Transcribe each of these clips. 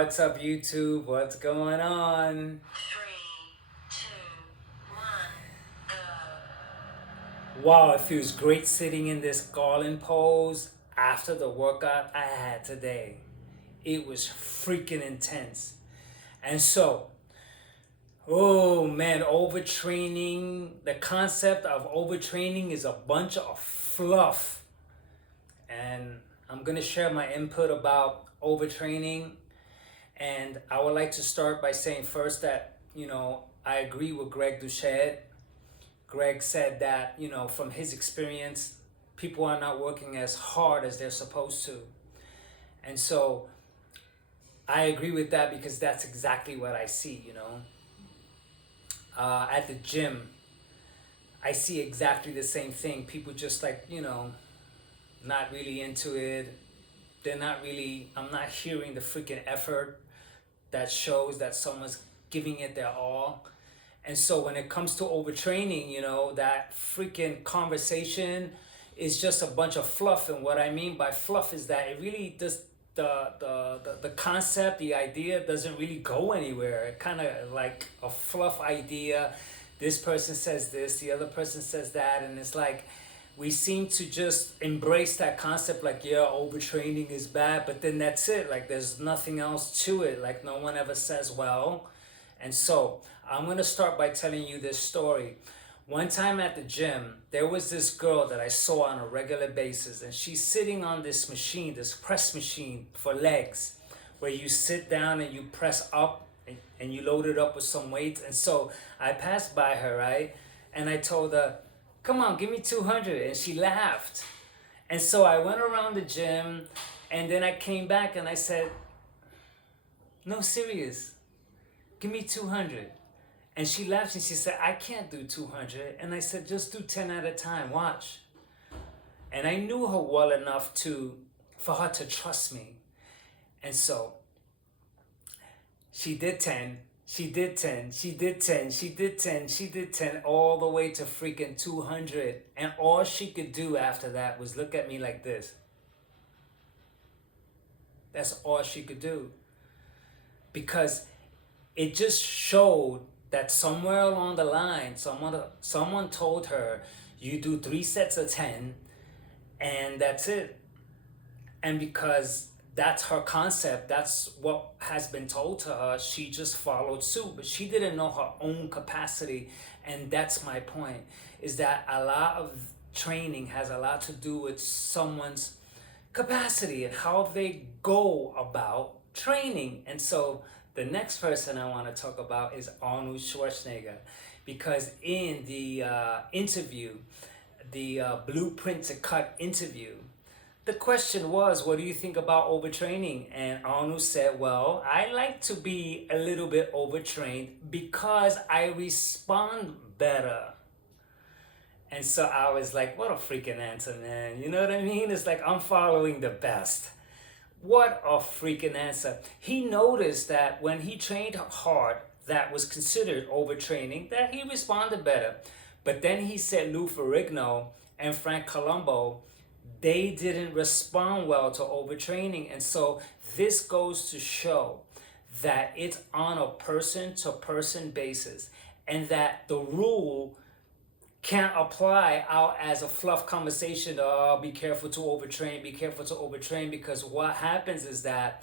What's up, YouTube? What's going on? Three, two, one, go. Wow, it feels great sitting in this garland pose after the workout I had today. It was freaking intense. And so, oh man, overtraining, the concept of overtraining is a bunch of fluff. And I'm going to share my input about overtraining. And I would like to start by saying first that, I agree with Greg Doucette. Greg said that, from his experience, people are not working as hard as they're supposed to. And so I agree with that because that's exactly what I see. At the gym, I see exactly the same thing. People just like, not really into it. They're not really, I'm not hearing the freaking effort that shows that someone's giving it their all. And so when it comes to overtraining, that freaking conversation is just a bunch of fluff. And what I mean by fluff is that it really does the concept, the idea doesn't really go anywhere. It kind of like a fluff idea. This person says this, the other person says that, and it's like we seem to just embrace that concept like, yeah, overtraining is bad, but then that's it. Like there's nothing else to it. Like no one ever says, well. And so I'm going to start by telling you this story. One time at the gym, there was this girl that I saw on a regular basis, and she's sitting on this machine, this press machine for legs, where you sit down and you press up and you load it up with some weights. And so I passed by her, right? And I told her, come on, give me 200. And she laughed. And so I went around the gym, and then I came back and I said, no, serious, give me 200. And she laughed and she said, I can't do 200. And I said, just do 10 at a time, watch. And I knew her well enough for her to trust me. And so she did 10, she did 10, she did 10, she did 10, she did 10, all the way to freaking 200. And all she could do after that was look at me like this. That's all she could do. Because it just showed that somewhere along the line, someone told her, you do 3 sets of 10, and that's it. And because that's her concept, that's what has been told to her, she just followed suit. But she didn't know her own capacity. And that's my point, is that a lot of training has a lot to do with someone's capacity and how they go about training. And so the next person I want to talk about is Arnold Schwarzenegger, because in the interview, the Blueprint to Cut interview, the question was, what do you think about overtraining? And Arnold said, well, I like to be a little bit overtrained because I respond better. And so I was like, what a freaking answer, man. You know what I mean? It's like I'm following the best. What a freaking answer. He noticed that when he trained hard, that was considered overtraining, that he responded better. But then he said Lou Ferrigno and Frank Colombo, they didn't respond well to overtraining. And so this goes to show that it's on a person-to-person basis, and that the rule can't apply out as a fluff conversation. Oh, be careful to overtrain, be careful to overtrain. Because what happens is that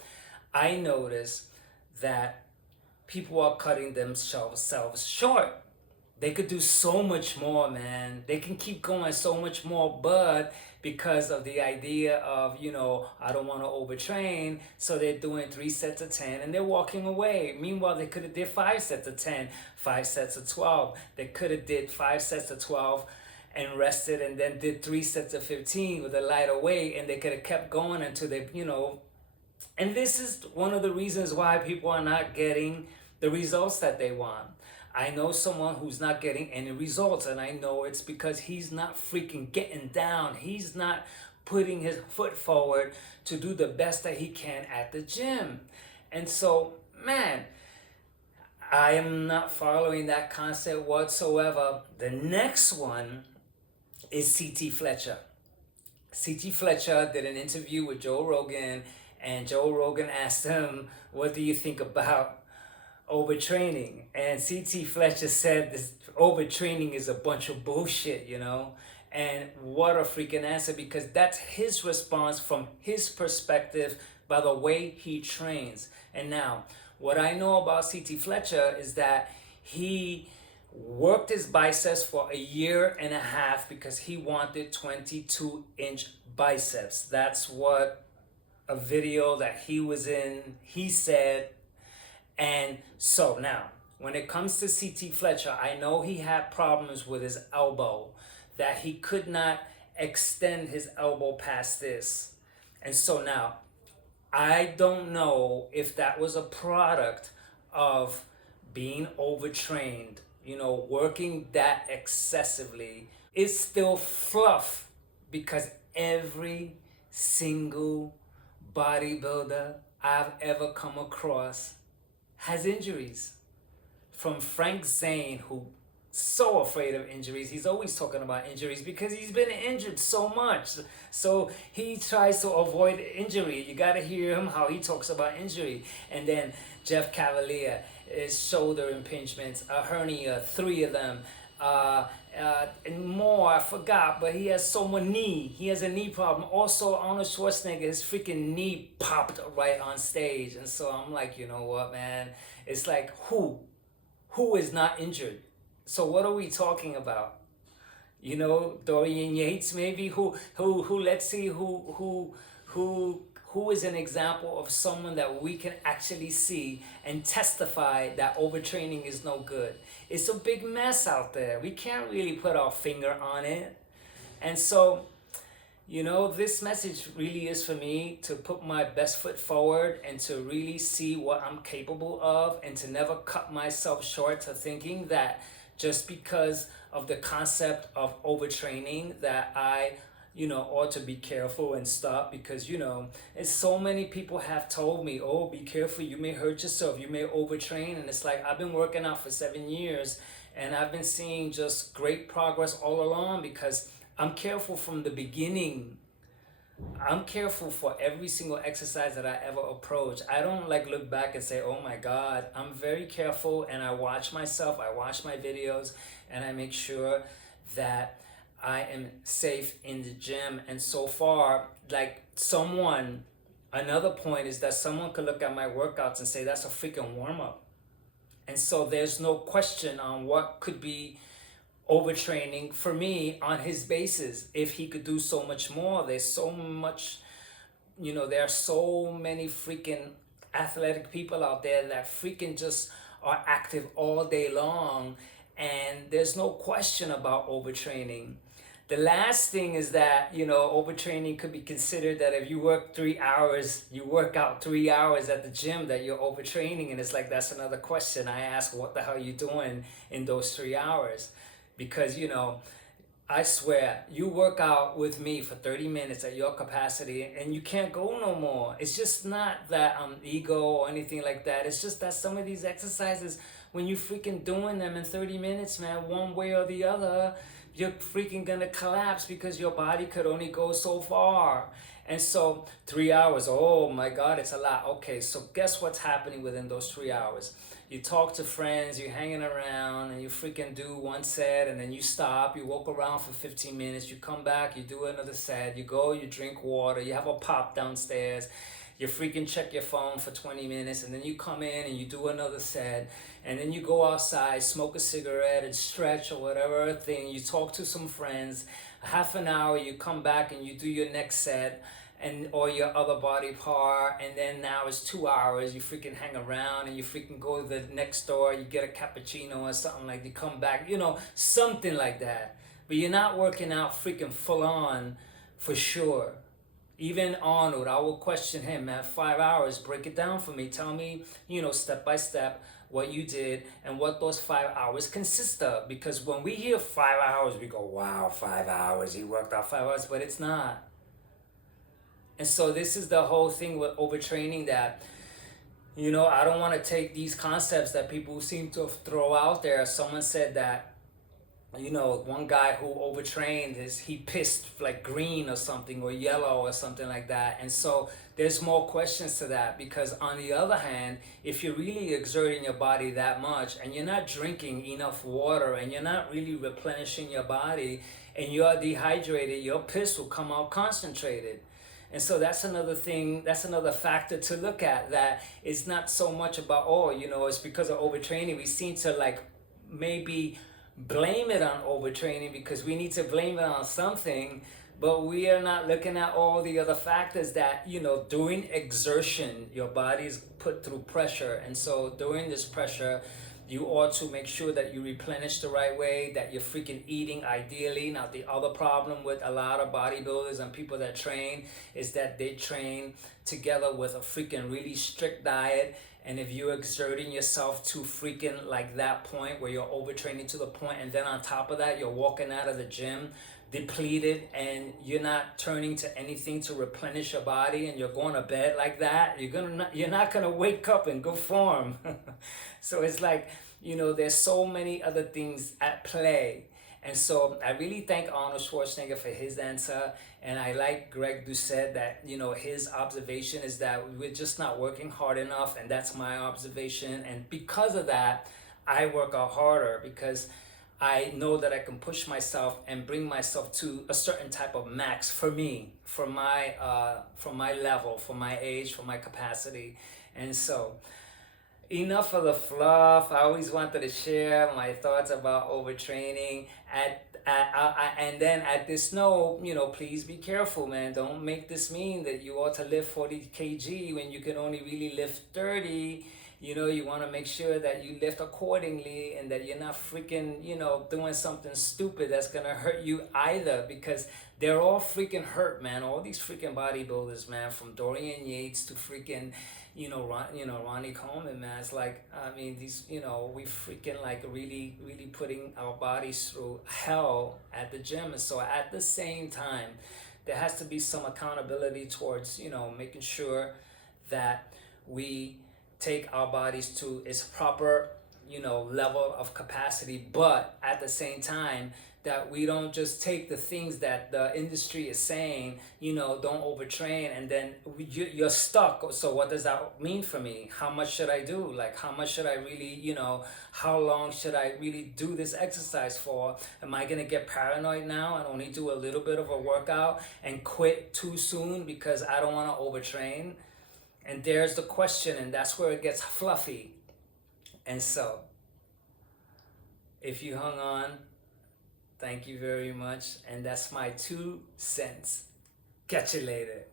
I notice that people are cutting themselves short. They could do so much more, man. They can keep going so much more, but because of the idea of, I don't want to overtrain, so they're doing 3 sets of 10 and they're walking away. Meanwhile, they could have did 5 sets of 10, 5 sets of 12. They could have did 5 sets of 12 and rested, and then did 3 sets of 15 with a lighter weight, and they could have kept going until they. And this is one of the reasons why people are not getting the results that they want. I know someone who's not getting any results, and I know it's because he's not freaking getting down. He's not putting his foot forward to do the best that he can at the gym. And so, man, I am not following that concept whatsoever. The next one is C.T. Fletcher. C.T. Fletcher did an interview with Joe Rogan, and Joe Rogan asked him, what do you think about overtraining? And CT Fletcher said this overtraining is a bunch of bullshit, you know? And what a freaking answer, because that's his response from his perspective by the way he trains. And now, what I know about CT Fletcher is that he worked his biceps for a year and a half because he wanted 22-inch biceps. That's what a video that he was in, he said. And so now, when it comes to CT Fletcher, I know he had problems with his elbow, that he could not extend his elbow past this. And so now, I don't know if that was a product of being overtrained, you know, working that excessively. It's still fluff, because every single bodybuilder I've ever come across has injuries. From Frank Zane, who so afraid of injuries. He's always talking about injuries because he's been injured so much. So he tries to avoid injury. You got to hear him how he talks about injury. And then Jeff Cavalier, his shoulder impingements, a hernia, 3 of them, and more, I forgot, but he has so much knee. He has a knee problem. Also, Arnold Schwarzenegger, his freaking knee popped right on stage. And so I'm like, you know what, man? It's like, who is not injured? So what are we talking about? You know, Dorian Yates, maybe, who let's see, who is an example of someone that we can actually see and testify that overtraining is no good. It's a big mess out there. We can't really put our finger on it. And so, you know, this message really is for me to put my best foot forward and to really see what I'm capable of, and to never cut myself short to thinking that just because of the concept of overtraining that I, you know, ought to be careful and stop. Because, you know, and so many people have told me, oh, be careful, you may hurt yourself, you may overtrain. And it's like, I've been working out for 7 years and I've been seeing just great progress all along, because I'm careful from the beginning. I'm careful for every single exercise that I ever approach. I don't like look back and say, oh my God. I'm very careful, and I watch myself, I watch my videos, and I make sure that I am safe in the gym. And so far, like another point is that someone could look at my workouts and say, that's a freaking warm-up. And so there's no question on what could be overtraining for me on his basis. If he could do so much more, there's so much, you know, there are so many freaking athletic people out there that freaking just are active all day long, and there's no question about overtraining. The last thing is that, you know, overtraining could be considered that if you work 3 hours, you work out 3 hours at the gym, that you're overtraining. And it's like, that's another question I ask, what the hell are you doing in those 3 hours? Because, you know, I swear, you work out with me for 30 minutes at your capacity and you can't go no more. It's just not that I'm ego or anything like that. It's just that some of these exercises, when you freaking doing them in 30 minutes, man, one way or the other, you're freaking gonna collapse because your body could only go so far. And so 3 hours, oh my God, it's a lot. Okay, so guess what's happening within those 3 hours? You talk to friends, you're hanging around, and you freaking do one set, and then you stop, you walk around for 15 minutes, you come back, you do another set, you go, you drink water, you have a pop downstairs, you freaking check your phone for 20 minutes, and then you come in and you do another set, and then you go outside, smoke a cigarette and stretch or whatever thing, you talk to some friends, half an hour, you come back and you do your next set, and or your other body part, and then now it's 2 hours, you freaking hang around and you freaking go to the next door, you get a cappuccino or something, like you come back, you know, something like that. But you're not working out freaking full on for sure. Even Arnold, I will question him, man, 5 hours, break it down for me, tell me, you know, step by step what you did and what those 5 hours consist of. Because when we hear 5 hours, we go, wow, 5 hours, he worked out 5 hours, but it's not. And so this is the whole thing with overtraining, that, you know, I don't want to take these concepts that people seem to throw out there. Someone said that you know, one guy who overtrained, he pissed like green or something, or yellow or something like that. And so there's more questions to that, because on the other hand, if you're really exerting your body that much and you're not drinking enough water and you're not really replenishing your body and you are dehydrated, your piss will come out concentrated. And so that's another thing, that's another factor to look at, that it's not so much about, oh, you know, it's because of overtraining. We seem to like maybe blame it on overtraining because we need to blame it on something, but we are not looking at all the other factors that, you know, during exertion, your body is put through pressure. And so during this pressure, you ought to make sure that you replenish the right way, that you're freaking eating ideally. Now, the other problem with a lot of bodybuilders and people that train is that they train together with a freaking really strict diet. And if you're exerting yourself to freaking like that point where you're overtraining to the point, and then on top of that, you're walking out of the gym depleted and you're not turning to anything to replenish your body, and you're going to bed like that, you're not gonna wake up in good form. So it's like, you know, there's so many other things at play. And so I really thank Arnold Schwarzenegger for his answer. And I like Greg Doucette, that, you know, his observation is that we're just not working hard enough. And that's my observation. And because of that, I work out harder, because I know that I can push myself and bring myself to a certain type of max for me, for my level, for my age, for my capacity. And so enough of the fluff. I always wanted to share my thoughts about overtraining. And then at this note, you know, please be careful, man. Don't make this mean that you ought to lift 40 kg when you can only really lift 30. You know, you want to make sure that you lift accordingly, and that you're not freaking, you know, doing something stupid that's going to hurt you either, because they're all freaking hurt, man. All these freaking bodybuilders, man, from Dorian Yates to freaking, Ronnie Coleman, man. It's like, I mean, these, you know, we freaking like really, really putting our bodies through hell at the gym. And so at the same time, there has to be some accountability towards, you know, making sure that we take our bodies to its proper, you know, level of capacity, but at the same time, that we don't just take the things that the industry is saying, you know, don't overtrain, and then you're stuck. So what does that mean for me? How much should I do? Like, how much should I really, you know, how long should I really do this exercise for? Am I going to get paranoid now and only do a little bit of a workout and quit too soon because I don't want to overtrain? And there's the question, and that's where it gets fluffy. And so, if you hung on, thank you very much. And that's my 2 cents. Catch you later.